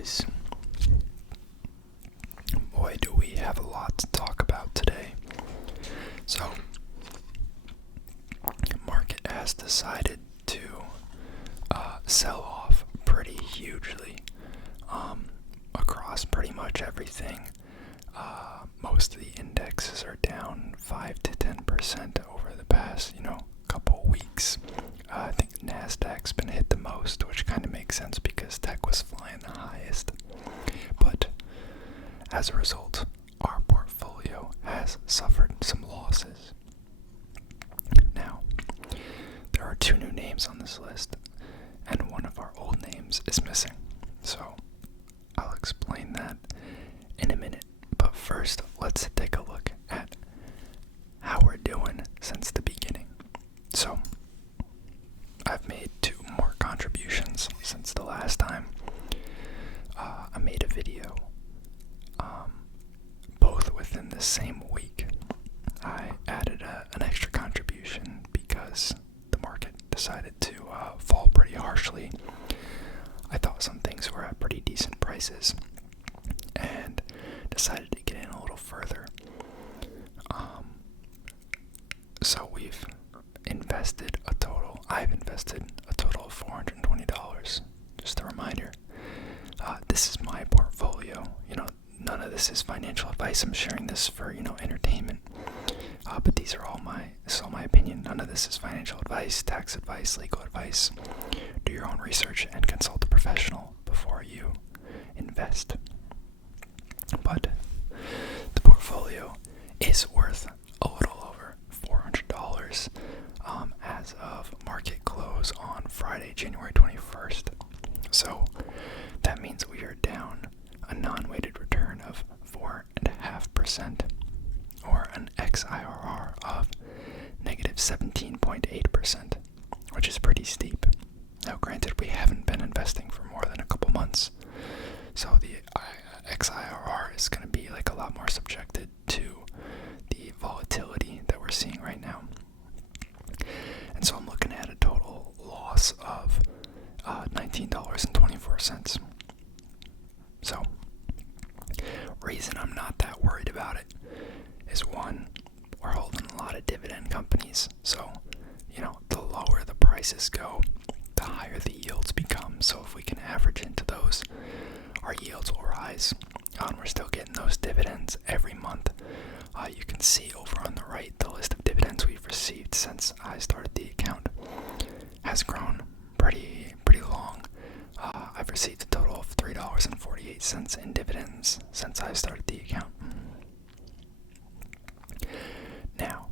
guys. Boy, do we have a lot to talk about today. So, market has decided to sell off pretty hugely across pretty much everything. Most of the indexes are down 5 to 10% over the past, couple weeks. I think NASDAQ's been hit the most, which kind of makes sense because tech was flying the highest. But as a result, our portfolio has suffered some losses. Now, there are 2 new names on this list, and one of our old names is missing. So, I'll explain that in a minute. But first, let's take a look at how we're doing since the beginning. So, I've made 2 more contributions since the last time. I made a video, both within the same week. I added an extra contribution because the market decided to fall pretty harshly. I thought some things were at pretty decent prices and decided to get in a little further. So I've invested a total of $420. Just a reminder, this is my portfolio. None of this is financial advice. I'm sharing this for, entertainment. But this is all my opinion. None of this is financial advice, tax advice, legal advice. Do your own research and consult a professional before you invest. But the portfolio is worth a little over $400 as of market close on Friday, January 21st. So that means we are down a non-weighted return of 4.5%, or an XIRR of negative 17.8%, which is pretty steep. Now, granted, we haven't been investing for more than a couple months, so the XIRR is going to be a lot more subjected to the volatility that we're seeing right now. And so I'm looking at a total loss of $19.24. So, reason I'm not that worried about it is, one, we're holding a lot of dividend companies, so the lower the prices go, the higher the yields become. So if we can average into those, our yields will rise. And we're still getting those dividends every month. You can see over on the right the list of dividends we've received since I started the account has grown pretty long. I've received a total of $3.48 in dividends since I started the account. Now,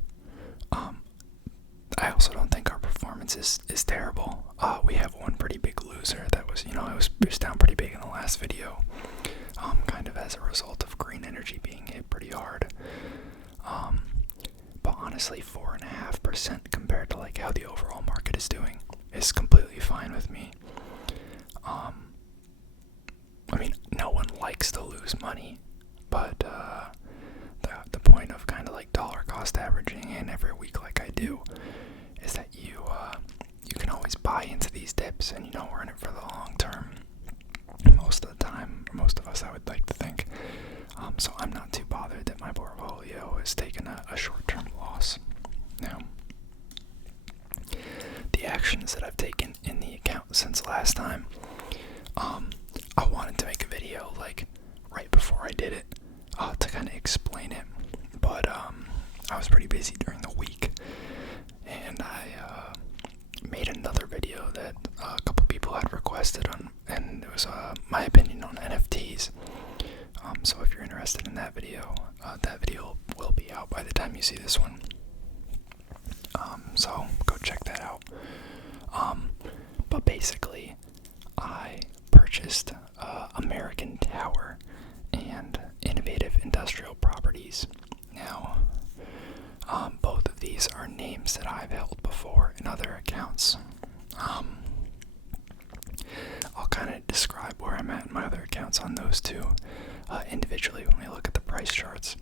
I also don't think our performance is terrible. We have one pretty big loser that was, it was down pretty big in the last video, kind of as a result of green energy being hit pretty hard. But honestly, 4.5% compared to how the overall market is doing is completely fine with me. No one likes to lose money, but the point of kind of dollar cost averaging in every week like I do is that you can always buy into these dips, and we're in it for the long term most of the time, or most of us, I would like to think. So I'm not too bothered that my portfolio has taken a short-term loss. Now, the actions that I've taken in the account since last time, I wanted to make a video right before I did it to kind of explain it, but I was pretty busy during the week, and I made another video that a couple people had requested on, and it was my opinion on NFTs. So if you're interested in that video will be out by the time you see this one. So go check that out. But basically, I purchased American Tower and Innovative Industrial Properties. Now, both of these are names that I've held before in other accounts. I'll kind of describe where I'm at in my other accounts on those 2 individually when we look at the price charts.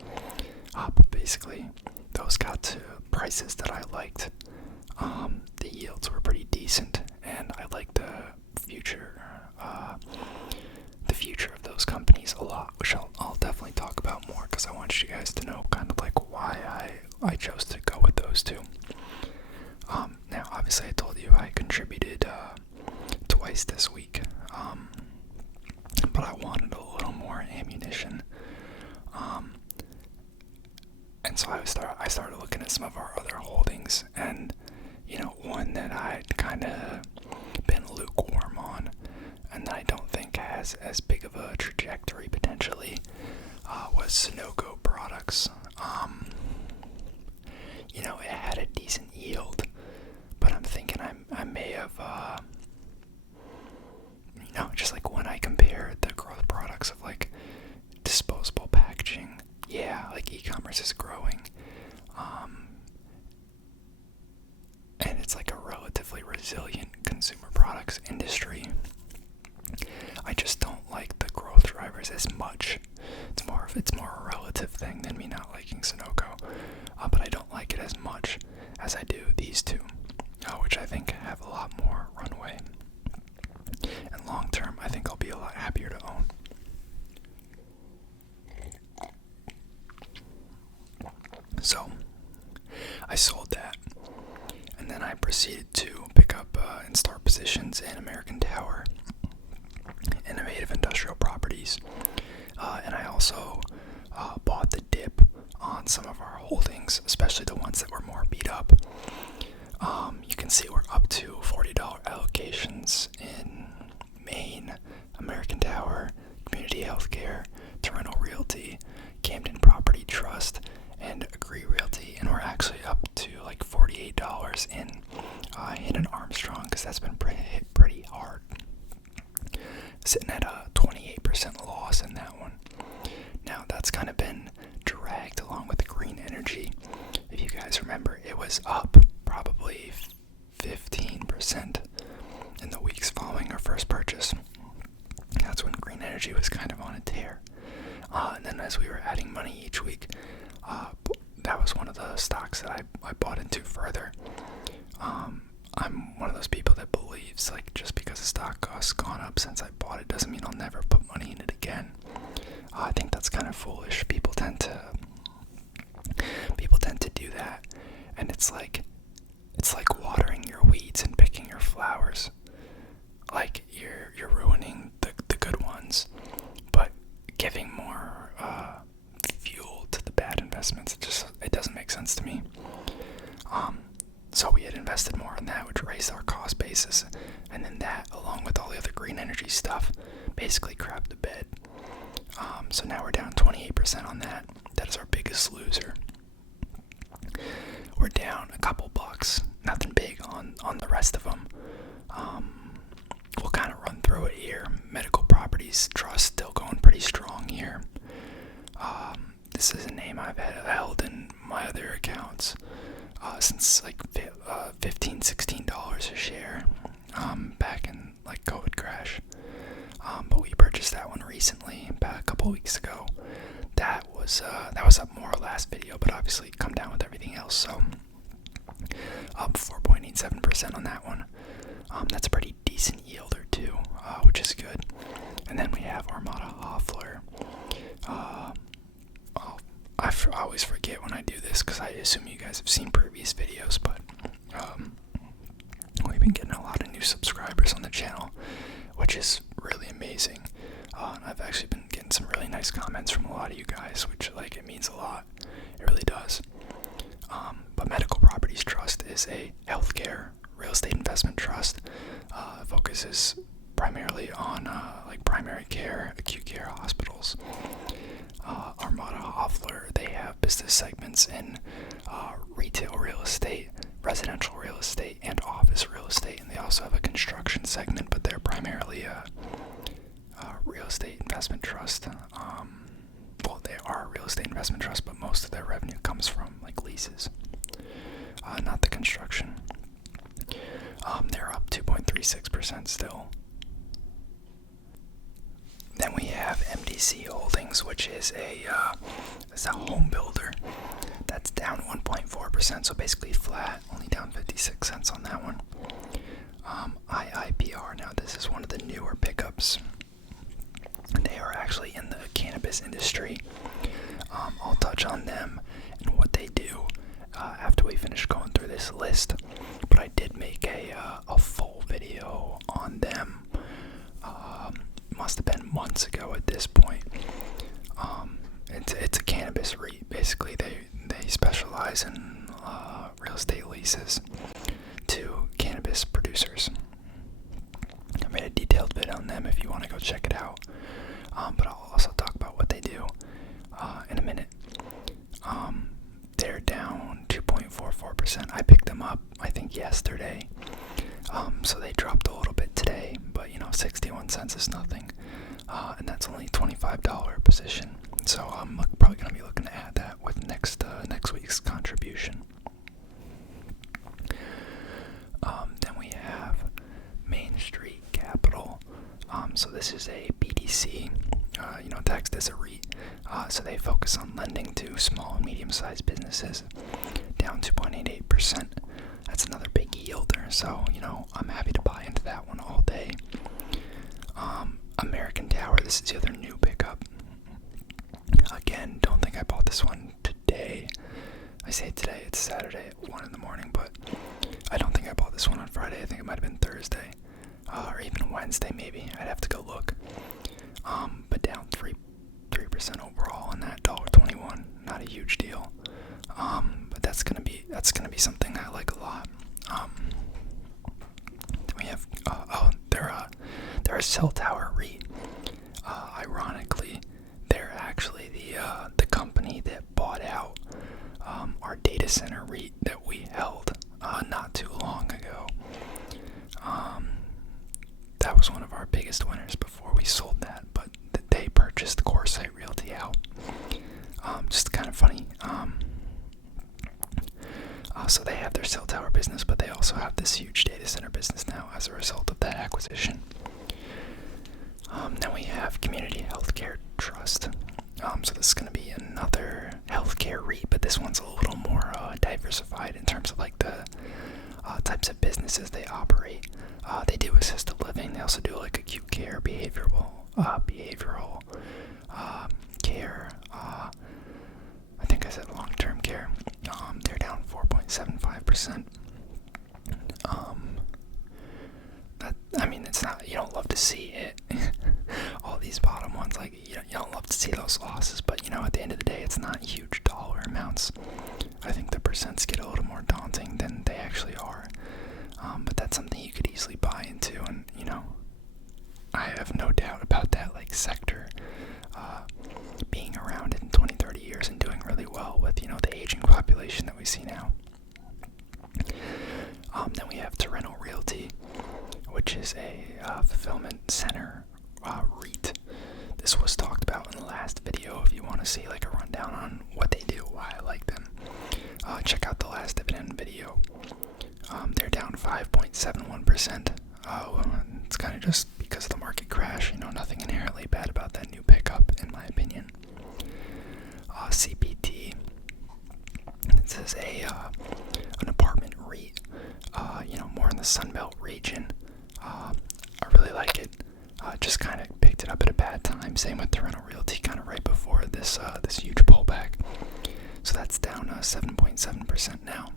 But basically, those got to prices that I liked. The yields were pretty decent, and I liked the future those companies a lot, which I'll definitely talk about more because I want you guys to know kind of like why I chose to go with those two. Now, obviously, I told you I contributed twice this week, but I wanted a little more ammunition. And so I started looking at some of our other holdings, and one that I'd kind of been lukewarm on, and that I don't think has as big of a trajectory potentially, was Sunoco Products. It had a decent yield, but I'm thinking I may have, just like when I compare the growth products of like disposable packaging, yeah, like e-commerce is growing, and it's like a relatively resilient consumer products industry. I just don't like the growth drivers as much. It's more a relative thing than me not liking Sunoco, but I don't like it as much as I do these two, which I think have a lot more runway. And long term, I think I'll be a lot happier to own. So, I sold that, and then I proceeded to pick up and start positions in American Tower, Innovative Industrial Properties, and I also bought the dip on some of our holdings, especially the ones that were more beat up. You can see we're up to $40 allocations in Maine, American Tower, Community Healthcare, Toronto Realty, Camden Property Trust, and Agree Realty, and we're actually up to like $48 in Hidden Armstrong, because that's been hit pretty hard. Sitting at a 28% loss in that one. Now that's kind of been dragged along with the green energy. If you guys remember, it was up probably 15% in the weeks following our first purchase. That's when green energy was kind of on a tear. And then as we were adding money each week, that was one of the stocks that I bought into further. I'm one of those people that believes, like, just because the stock cost's gone up since I bought it doesn't mean I'll never put money in it again. I think that's kind of foolish. People tend to do that, and it's like watering your weeds and picking your flowers. Like, you're ruining the good ones, but giving more fuel to the bad investments. It doesn't make sense to me. So we had invested more in that, which raised our cost basis, and then that, along with all the other green energy stuff, basically crapped the bed. So now we're down 28% on that. That is our biggest loser. We're down a couple bucks, nothing big on the rest of them. We'll kind of run through it here. Medical Properties Trust still going pretty strong here. This is a name I've held in my other accounts since like $15, $16 a share back in like COVID crash. But we purchased that one recently, about a couple weeks ago. That was up more last video, but obviously come down with everything else. So up 4.87% on that one. That's a pretty decent yielder too, which is good. And then we have Armada Hoffler. I always forget when I do this because I assume you guys have seen previous videos, but we've been getting a lot of new subscribers on the channel, which is really amazing. And I've actually been getting some really nice comments from a lot of you guys, which, like, it means a lot. It really does. But Medical Properties Trust is a healthcare real estate investment trust. It focuses primarily on like primary care, acute care hospitals. Armada Hoffler, they have business segments in retail real estate, residential real estate, and office real estate, and they also have a construction segment, but they're primarily a real estate investment trust. Well, they are a real estate investment trust, but most of their revenue comes from like leases, not the construction. They're up 2.36% still. Then we have MDC Holdings, which is it's a home builder. That's down 1.4%, so basically flat, only down 56 cents on that one. IIPR, now this is one of the newer pickups. They are actually cannabis industry. I'll touch on them and what they do after we finish going through this list. But I did make a full video on them. Must have been months ago at this point. It's a cannabis REIT. Basically, they specialize in real estate leases to cannabis producers. I made a detailed video on them if you want to go check it out. But I'll also talk about what they do in a minute. They're down 2.44%. I picked them up, I think, yesterday. So they dropped a little bit today, but 61 cents is nothing. And that's only $25 position. So I'm probably going to be looking to add that with next week's contribution. Then we have Main Street Capital. So this is a BDC, taxed as a REIT. So they focus on lending to small and medium-sized businesses, down 2.88%. That's another big yielder. So I'm happy to buy into that one all day. American Tower. This is the other new pickup. Again, don't think I bought this one today. I say today, it's Saturday at 1 in the morning, but I don't think I bought this one on Friday. I think it might have been Thursday, or even Wednesday maybe. I'd have to go look. But down 3% overall on that, $1.21. Not a huge deal. But that's gonna be something I like a lot. Then we have they're a cell tower REIT. Ironically, they're actually the company that bought out our data center REIT that we held not too long ago. That was one of our biggest winners before we sold that, but they purchased CoreSite Realty out. Just kind of funny. So they have their cell tower business, but they also have this huge data center business now as a result of that acquisition. Then we have Community Healthcare Trust. So this is going to be another healthcare REIT, but this one's a little more diversified in terms of like the types of businesses they operate. They do assisted living. They also do like acute care, behavioral care. I think I said long-term care. They're down 4.75%. It's not, you don't love to see it. All these bottom ones, like, you don't love to see those losses, but, at the end of the day, it's not huge dollar amounts. I think the percents get a little more daunting than they actually are. But that's something you could easily buy into, and, I have no doubt about that, like, sector being around in 20, 30 years and doing really well with, the aging population that we see now. Then we have Torrento Realty, which is a fulfillment center REIT. This was talked about in the last video. If you want to see like a rundown on what they do, why I like them, check out the last Dividend video. They're down 5.71%. It's kind of just because of the market crash. Nothing inherently bad about that new pickup, in my opinion. CPT. This is an apartment REIT. More in the Sunbelt region. I really like it. Just kind of picked it up at a bad time. Same with Torrento Realty, kind of right before this huge pullback. So that's down 7.7% now.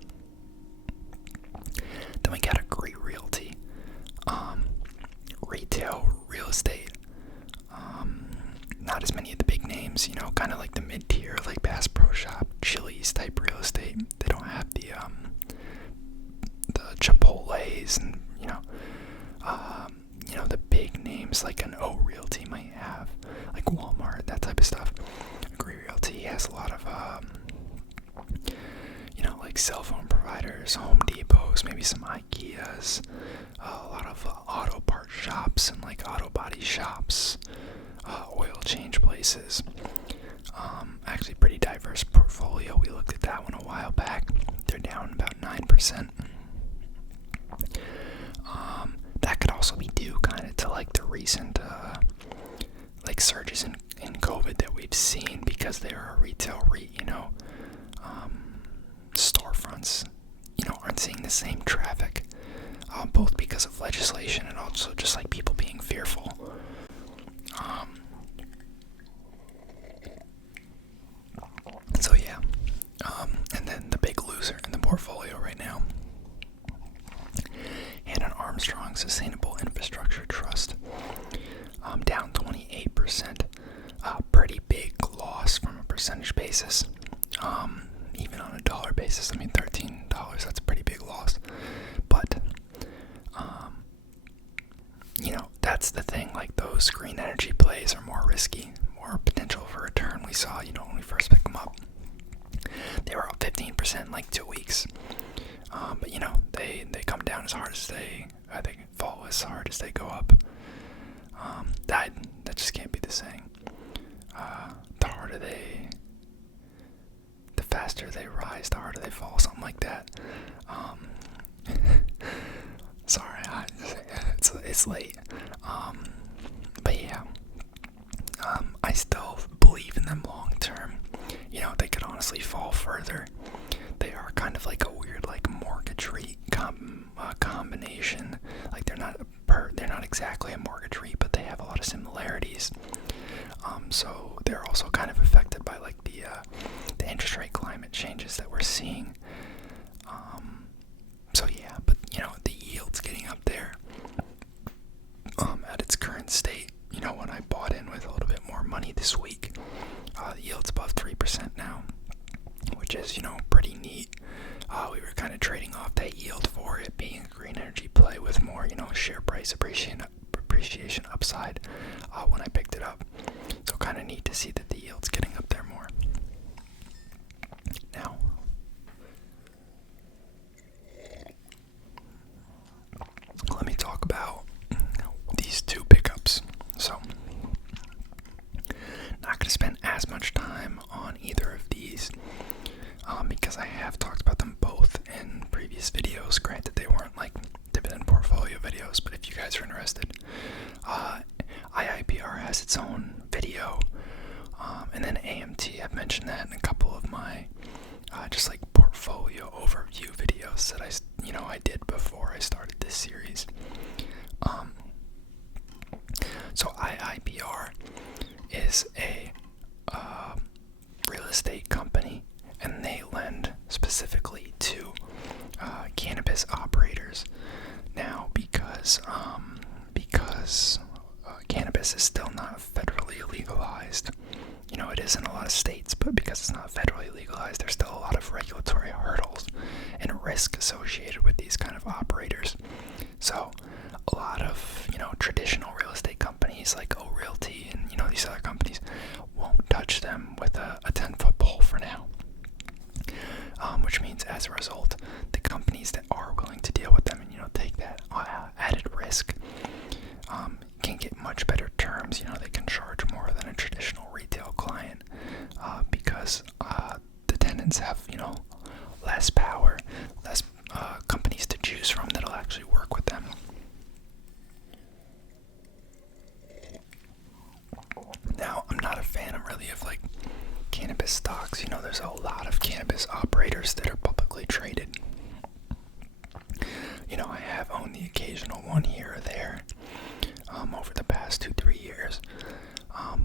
Then we got Agree Realty, retail real estate. Not as many of the big names, kind of like the mid-tier, like Bass Pro Shop, Chili's type real estate. They don't have the Chipotle's and the big names like an O Realty might have, like Walmart, that type of stuff. Agree Realty has a lot of like cell phone providers, Home Depots, maybe some IKEAs, a lot of auto part shops and like auto body shops, oil change places. Actually pretty diverse portfolio. We looked at that one a while back. They're down about 9%. That could also be due kind of to like the recent like surges in COVID that we've seen because they're a retail REIT, storefronts, aren't seeing the same traffic, both because of legislation and also just like people being fearful. basis. Even on a dollar basis, I mean, $13, that's a pretty big loss. But, that's the thing, like, those green energy plays are more risky, more potential for return. We saw, when we first picked them up, they were up 15% in like 2 weeks. But, they come down as hard as they fall as hard as they go up. That just can't be the saying. The faster they rise, the harder they fall, something like that. Sorry, it's late. But yeah, I still believe in them long term. They could honestly fall further. They are kind of like a weird, like, mortgage REIT combination. Like, they're not exactly a mortgage REIT, but they have a lot of similarities. So they're also kind of affected by, like, the interest rate climate changes that we're seeing. So yeah, but the yield's getting up there. At its current state, when I bought in with a little bit more money this week, the yield's above 3% now, which is, pretty neat. We were kind of trading off that yield for it being a green energy play with more, share price appreciation upside when I picked it up. So kind of neat to see that the yield's getting up there more. Now, let me talk about these two pickups. So, not going to spend as much time on either of these because I have talked about them both in previous videos. Granted, they weren't like dividend portfolio videos, but if you guys are interested, IIPR has its own video, and then AMT, I've mentioned that in a couple of my just like portfolio overview videos that I did before I started this series. So IIPR is a real estate company, and they lend specifically to cannabis operators. Now, because cannabis is still not federally legalized, it is in a lot of states, but because it's not federally legalized, there's still a lot of regulatory hurdles and risk associated with these kind of operators. So a lot of, traditional real estate companies like Realty and, these other companies won't touch them with a 10-foot pole for now. Which means, as a result, the companies that are willing to deal with them and, take that added risk can get much better terms. They can charge more than a traditional retail client because the tenants have, less power, less companies to choose from that'll actually work with them. Now, I'm not a fan really of like cannabis stocks. There's a lot of cannabis operators that are publicly traded. I have owned the occasional one here or there over the past 2-3 years,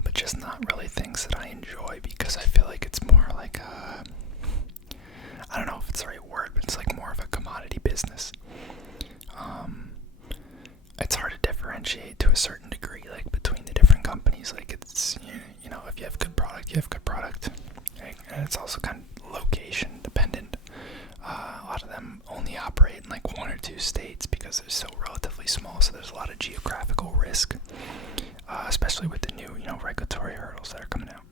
but just not really things that I enjoy because I feel like it's more like I don't know if it's the right word, but it's like more of a commodity business. It's hard to differentiate to a certain degree, like between the different companies. Like it's, if you have good product, you have good product. And it's also kind of location dependent. A lot of them only operate in like 1 or 2 states because they're so relatively small. So there's a lot of geographical risk, especially with the new, regulatory hurdles that are coming out.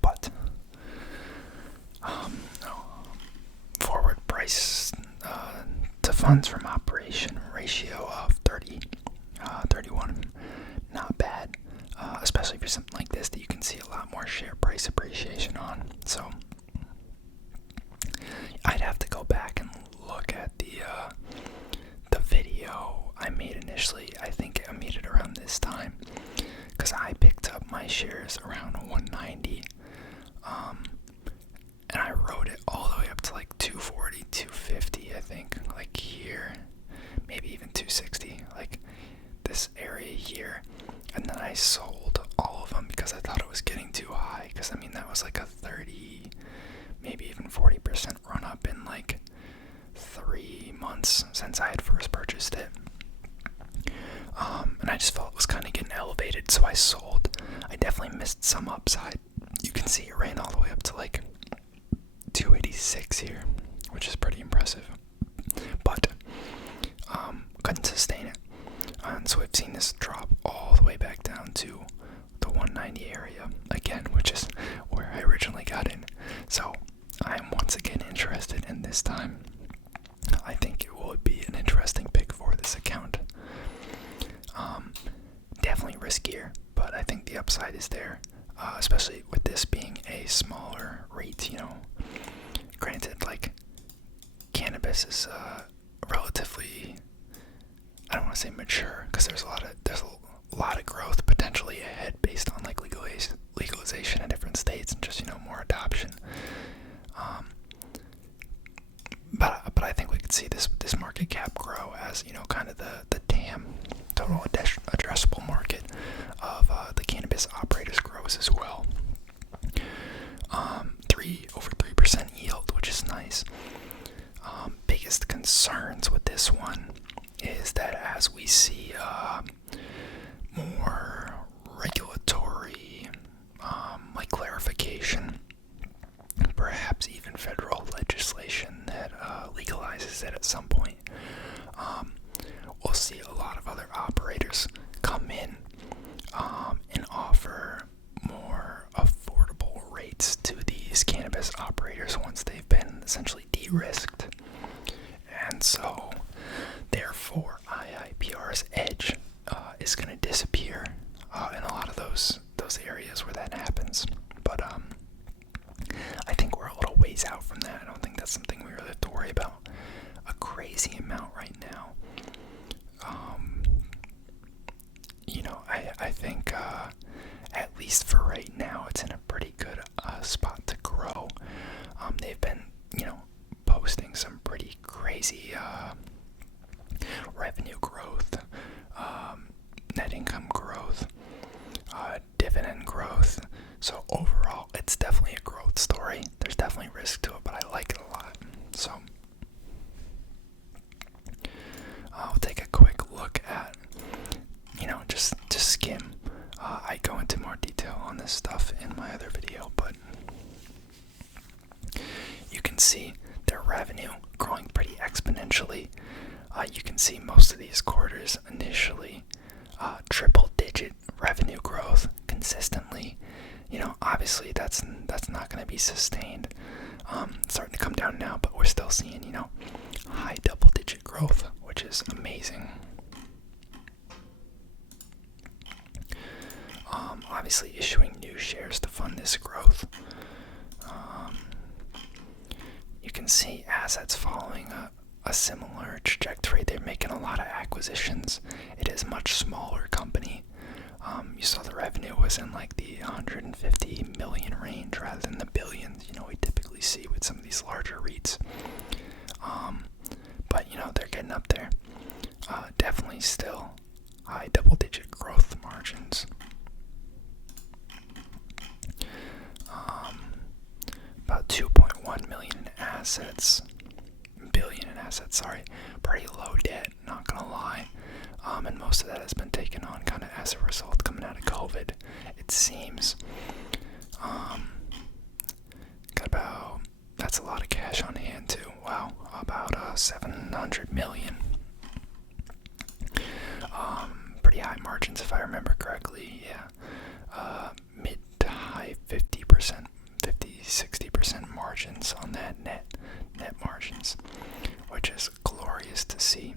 But forward price to funds from operation ratio of 31, not bad, especially for something like this that you can see a lot more share price appreciation on. So I'd have to go back and look at the video I made initially. I think I made it around this time because I picked up my shares around 190, and I rode it all the way up to like 240, 250, I think, like here, maybe even 260, like this area here. And then I sold all of them because I thought it was getting too high, because I mean that was like a 30, maybe even 40% run up in like 3 months since I had first purchased it. And I just felt it was kind of getting elevated, so I sold. I definitely missed some upside. You can can see it ran all the way up to like 286 here, which is pretty impressive. But couldn't sustain it. And so we've seen this drop all the way back down to the 190 area again, which is where I originally got in. So I'm once again interested in this time. I think it will be an interesting pick for this account. Definitely riskier, but I think the upside is there, especially with this being a smaller REIT. Granted, like, cannabis is relatively, I don't want to say mature, because there's a lot of growth potentially ahead based on like legalization in different states and just more adoption. But I think we could see this market cap grow as kind of the TAM, total addressable market of the cannabis operators grows as well. Over 3% yield, which is nice. Biggest concerns with this one is that as we see more regulatory like clarification, perhaps even federal legislation that legalizes it at some point, we'll see a lot of other operators come in and offer more affordable rates to these cannabis operators once they've been essentially de-risked. And so, therefore, IIPR's edge is going to disappear in a lot of those areas where that happens. But I think we're a little ways out from that. I don't think that's something we really have to worry about a crazy amount right now. I think at least for right now, it's in a pretty good spot to grow. They've been, posting some pretty crazy revenue growth, net income growth, dividend growth. So overall, it's definitely a growth story. There's definitely risk to it, but I like it a lot. So I'll take a quick look at, just to skim. I go into more detail on this stuff in my other video, but you can see their revenue growing pretty exponentially. You can see most of these quarters initially triple-digit revenue growth consistently. Obviously that's not going to be sustained. It's starting to come down now, but we're still seeing, high double-digit growth, which is amazing. Obviously issuing new shares to fund this growth. You can see assets following a similar trajectory. They're making a lot of acquisitions. It is a much smaller company. You saw the revenue was in like the 150 million range rather than the billions, we typically see with some of these larger REITs. But, they're getting up there. Definitely still high double-digit growth margins. About 2.1 billion in assets, pretty low debt, not gonna lie. And most of that has been taken on kind of as a result coming out of COVID, it seems. That's a lot of cash on hand too. Wow, about 700 million. Pretty high margins if I remember correctly, yeah. Mid to high 50%, 50-60% margins on that net margins, which is glorious to see.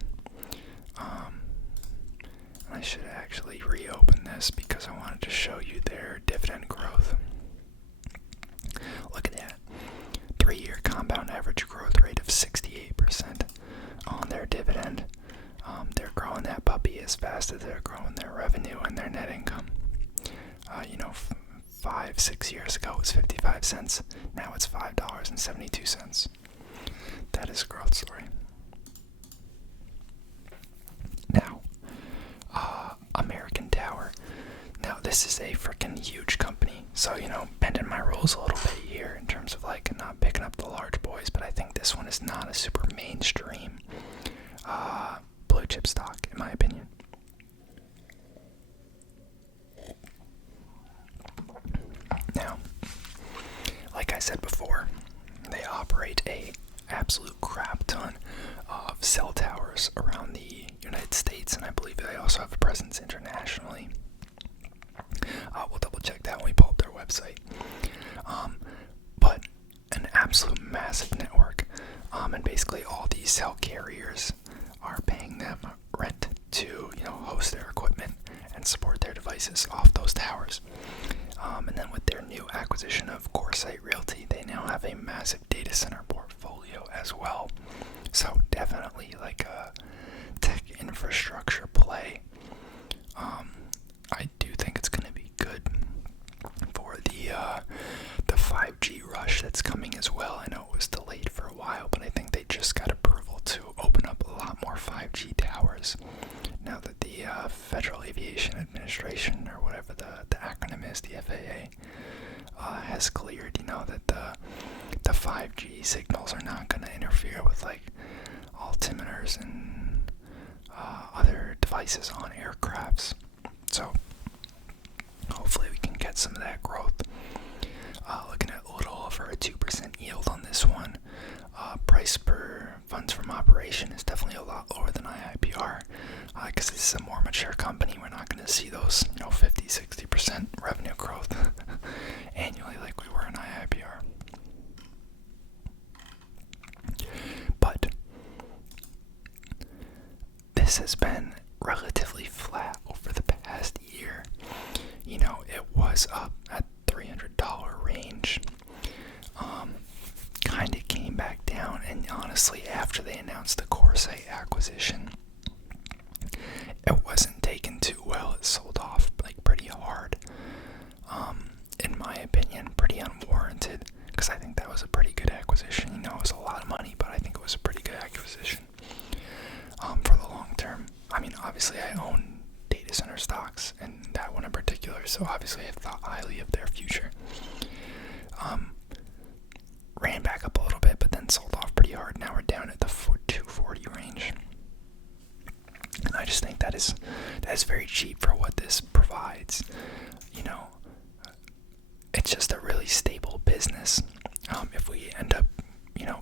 I should actually reopen this because I wanted to show you their dividend growth. Look at that. 3-year compound average growth rate of 68% on their dividend. They're growing that puppy as fast as they're growing their revenue and their net income. 5-6 years ago it was 55 cents. Now it's $5.72. That is a growth story. Now, American Tower. Now, this is a freaking huge company. So, bending my rules a little bit here in terms of like not picking up the large boys, but I think this one is not a super mainstream blue chip stock, in my opinion. Now, said before, they operate a absolute crap ton of cell towers around the United States, and I believe they also have a presence internationally. We'll double check that when we pull up their website. But an absolute massive network, and basically all these cell carriers are paying them rent to, host their equipment and support their devices off those towers. And then with their new acquisition of CoreSite Realty, they now have a massive data center portfolio as well. So definitely like a tech infrastructure play. I do think it's going to be good for the 5G rush that's coming as well. I know it was delayed for a while, but I think they just got approval to open up a lot more 5G towers now that the Federal Aviation Administration, or whatever the acronym is, the FAA, has cleared, that the 5G signals are not going to interfere with like altimeters and other devices on aircrafts. So hopefully we can get some of that growth. Looking at a little over a 2% yield on this one. Price per funds from operation is definitely a lot lower than IIPR, because this is a more mature company. We're not going to see those 50-60% revenue growth annually like we were in IIPR. But this has been relatively flat over the past year. It was up at $300 range. Kind of came back down, and honestly, after they announced the CoreSite acquisition, it wasn't taken too well. It sold off like pretty hard. In my opinion, pretty unwarranted, because I think that was a pretty good acquisition. It was a lot of money, but I think it was a pretty good acquisition for the long term. I mean, obviously I own data center stocks, and that one in particular, so obviously I've thought highly of their future. Ran back up a little bit, but then sold off pretty hard. Now we're down at the 240 range. And I just think that is very cheap for what this provides. It's just a really stable business. If we end up,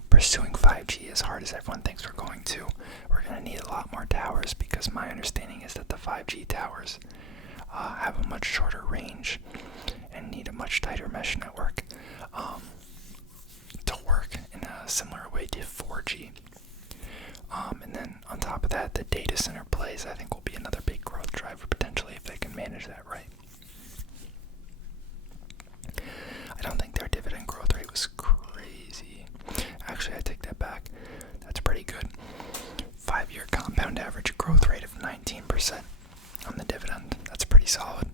pursuing 5G as hard as everyone thinks we're going to, we're going to need a lot more towers, because my understanding is that the 5G towers have a much shorter range and need a much tighter mesh network to work in a similar way to 4G. And then on top of that, the data center plays, I think, will be another big growth driver potentially if they can manage that right. I don't think their dividend growth rate was crazy. Actually, I take that back. That's pretty good. 5-year compound average growth rate of 19% on the dividend. That's pretty solid.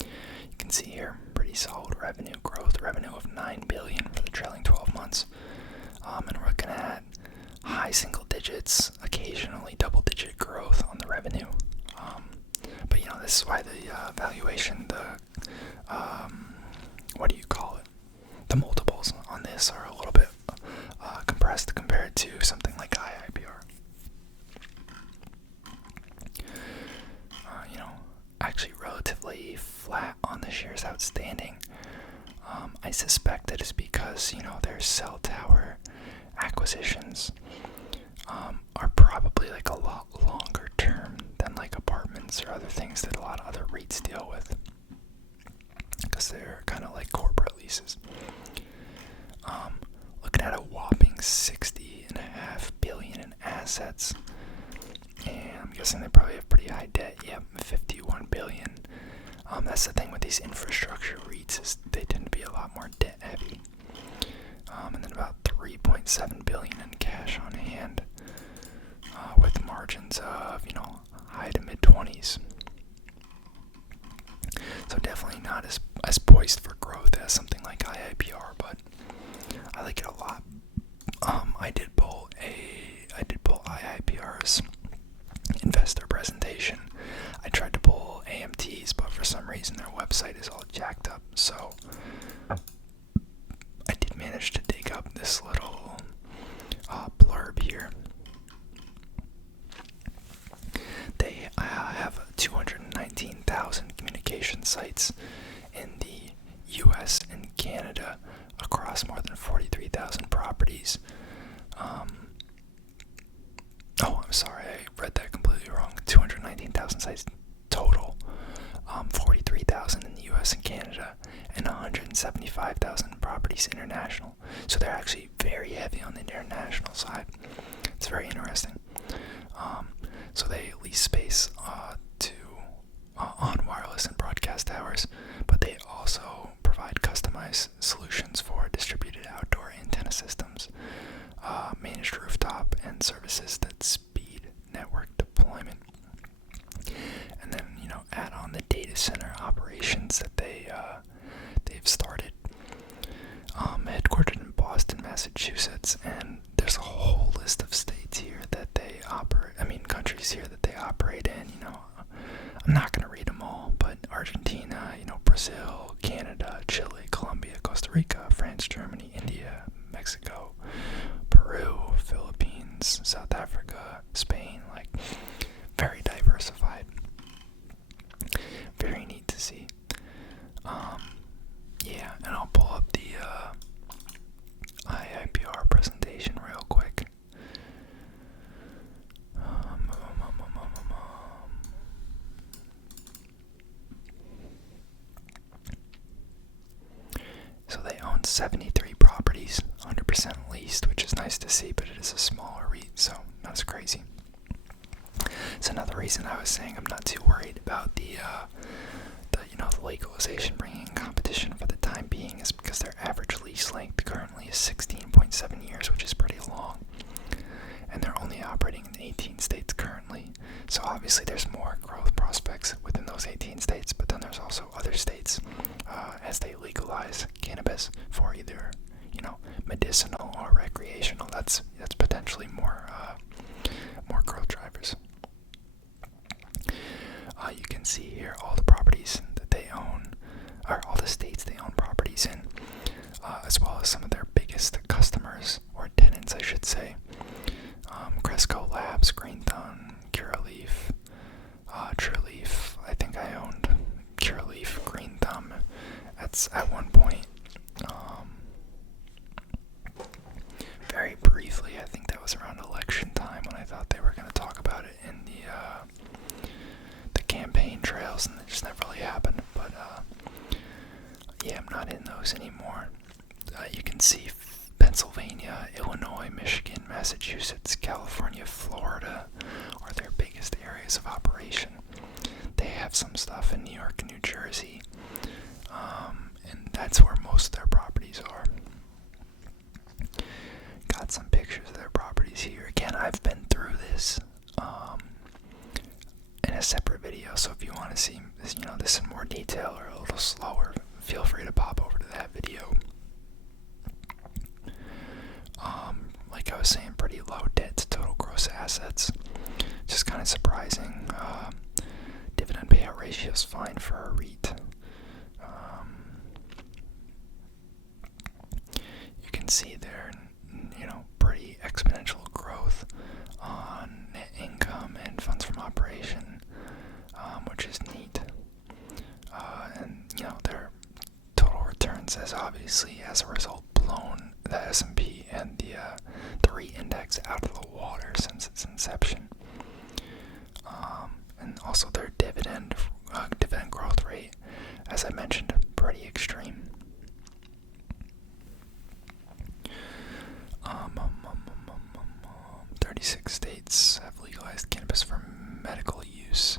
You can see here pretty solid revenue growth. Revenue of $9 billion for the trailing 12 months. And we're looking at high single digits, occasionally double-digit growth on the revenue. But this is why the valuation, the multiples on this are a little bit compressed compared to something like IIPR. Actually relatively flat on the shares outstanding. I suspect that is because, their cell tower acquisitions are probably like a lot longer term than like apartments or other things that a lot of other REITs deal with, because they're kind of like corporate leases. Looking at a whopping $60.5 billion in assets, and I'm guessing they probably have pretty high debt. Yep, $51 billion. That's the thing with these infrastructure REITs, is they tend to be a lot more debt heavy. And then about $3.7 billion in cash on hand, with margins of, high to mid 20s. So definitely not as poised for growth as something like IIPR, but I like it a lot. I did pull IIPR's investor presentation. I tried to pull AMT's, but for some reason their website is all jacked up, so I did manage to dig up this little blurb here. 219,000 properties. I'm sorry, I read that completely wrong. 219,000 sites total. 43,000 in the U.S. and Canada, and 175,000 properties international. So they're actually very heavy on the international side. It's very interesting. So they lease space on wireless and broadcast towers, but they also provide customized solutions for distributed outdoor antenna systems, managed rooftop, and services that speed network deployment. And then, add on the data center operations that they've started. Headquartered in Boston, Massachusetts, and there's a whole list of states here that they operate. Countries here that they operate in. I'm not gonna read them all, but Argentina, Brazil, Canada, Chile, Colombia, Costa Rica, France, Germany, India, Mexico, Peru, Philippines, South Africa, Spain. Like, very diversified. Very neat to see. Yeah, and I'll pull up the IIPR presentation real quick. So they own 73 properties, 100% leased, which is nice to see, but it is a smaller REIT, so that's crazy. So another reason I was saying I'm not too worried about the legalization bringing competition for the time being is because their average lease length currently is 16.7 years, which is pretty long. And they're only operating in 18 states currently. So obviously there's more growth prospects within those 18 states, but then there's also other states as they legalize cannabis for either, medicinal or recreational. That's potentially more growth drivers. You can see here all the properties that they own, or all the states they own properties in, as well as some of their biggest customers, or tenants, I should say. Cresco Labs, Green Thumb, Curaleaf, Trueleaf. I think I owned Curaleaf, Green Thumb at one point. Very briefly, I think that was around election time when I thought they were going to talk about it in the campaign trails, and it just never really happened. But yeah, I'm not in those anymore. You can see Pennsylvania, Illinois, Michigan, Massachusetts, California, Florida are their biggest areas of operation. They have some stuff in New York and New Jersey, and that's where most of their properties are. Got some pictures of their properties here. Again, I've been through this in a separate video, so if you want to see this in more detail or a little slower, feel free to pop over to that video. Like I was saying, pretty low debt to total gross assets. Just kind of surprising. Dividend payout ratio is fine for a REIT. You can see there, pretty exponential growth on net income and funds from operation, which is neat. And their total returns has obviously, as a result, blown the S&P and the REIT index out of the water since its inception. And also their dividend growth rate, as I mentioned, pretty extreme. 36 states have legalized cannabis for medical use.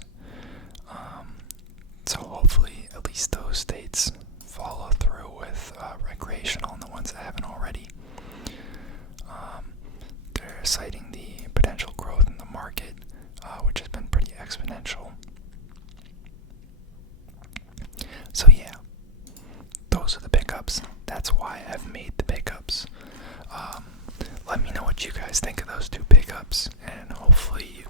So hopefully at least those states follow through with recreational, and the ones that haven't already. They're citing the potential growth in the market, which has been pretty exponential. So yeah, those are the pickups. That's why I've made the pickups. Let me know what you guys think of those two pickups, and hopefully